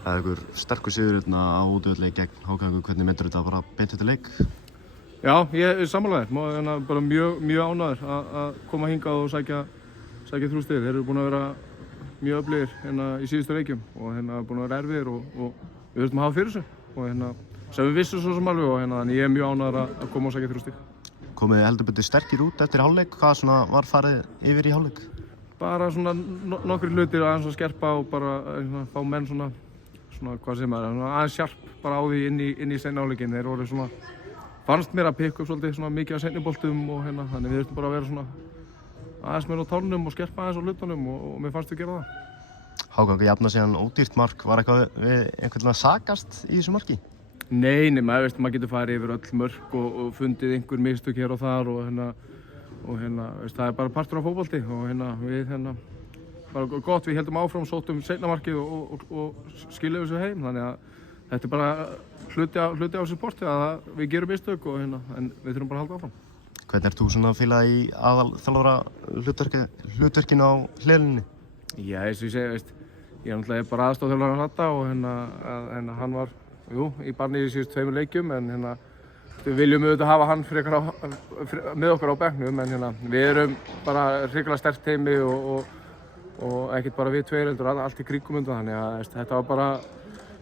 Það er einhver sterkur sigur á útivelli gegn Hákagangur. Hvernig metur þetta bara beint eftir leik? Já, ég er sammálaður. Bara mjög ánægður að koma hingað og sækja 3 stig. Þeir eru búin að vera mjög öflugir í síðustu leikjum og búin að vera erfiðir og við þurfum að hafa fyrir þessu. Og sem við vissum svo sem alveg og þannig ég er mjög ánægður að koma og sækja 3 stig. Komið heldur betur sterkir út eftir hálfleik. Hvað svona var farið yfir í hálfleik? Bara svona nokkrir hlutir aðeins að skerpa og bara fá menn svona hvað segir maður, aðeins sjarp bara á því inn í seinni hálfleikinn. Þeir voru svona, fannst mér að pikka upp svolítið svona mikið af seinni boltum og þannig við þurftum bara að vera svona aðeins meira á tánum og skerpa aðeins á hlutunum og mér fannst við gera það. Hákagangur jafna síðan ódýrt mark. Var eitthvað við einhvern veginn að sakast í þessu marki? Nei, maður getur farið yfir öll mörk og fundið einhver mistök hér og þar og það er bara partur af fótbolti og við bara gott, við heldum áfram, sóttum seinna markið og skiluðum þessu heim, þannig að þetta er bara hluti á þessu sporti að við gerum mistök en við þurfum bara að halda áfram. Hvernig ert þú svona að fíla í aðalþjálfara hlutverkinu á hliðinni? Já, eins og ég segi, ég er náttúrulega bara aðstoðarþjálfari þetta og hann var, í banni í síðustu 2 leikjum en við viljum auðvitað hafa hann með okkur á bekknum en við erum bara hrikalega sterkt teymi og ekkert bara við 2 heldur allt í kringum undan, þannig að þetta var bara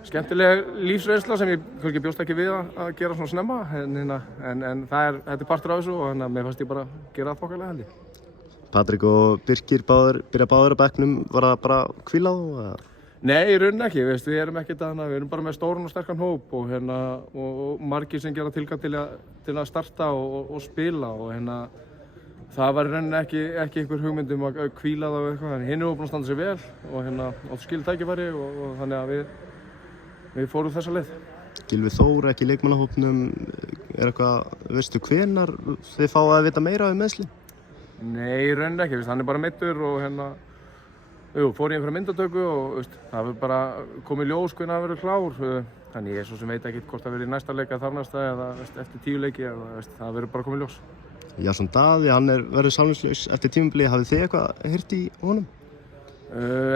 skemmtileg lífsreynsla sem ég kannski bjóst ekki við að gera svona snemma en þetta er partur af þessu og mér fannst ég bara gera það þokkalega held ég. Patrik og Birkir byrja báðir á bekknum, var það bara hvíla á? Nei, í rauninni ekki, við erum ekkert við erum bara með stóran og sterkan hóp og margir sem gera tilkall til að starta og spila og það var í rauninni ekki einhver hugmynd að hvíla það og eitthvað, en hinn eru búin að standa sig vel og áttu skil tækifæri og þannig að við fórum þessa leið. Gylfi Þór ekki í leikmannahópnum, er eitthvað, veistu hvenær þið fáið að vita meira meiðsli? Nei, í rauninni ekki, hann er bara meiddur og fór í einhverja myndatöku og það hefur bara komið ljós hvenær það verður klár, þannig ég svo sem veit ekki hvort það verður í næsta leik eða þarnæsta eða eftir 10 leiki, það verður bara komið ljós. Jason Daði, hann verður samningslaus eftir tímabili, hafið þið eitthvað heyrt í honum?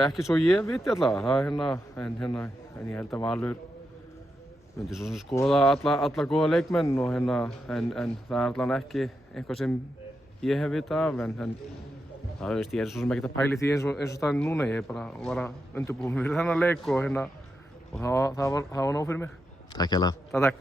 Ekki svo ég viti allavega, en ég held að Valur myndi svo sem skoða alla góða leikmenn en það er allavega ekki eitthvað sem ég hef vitað af, en ég er svo sem ekkert að pæli því eins og staðinn núna, ég bara var að undirbúa mig fyrir þennan leik og það var nóg fyrir mig. Takk hérlega. Takk.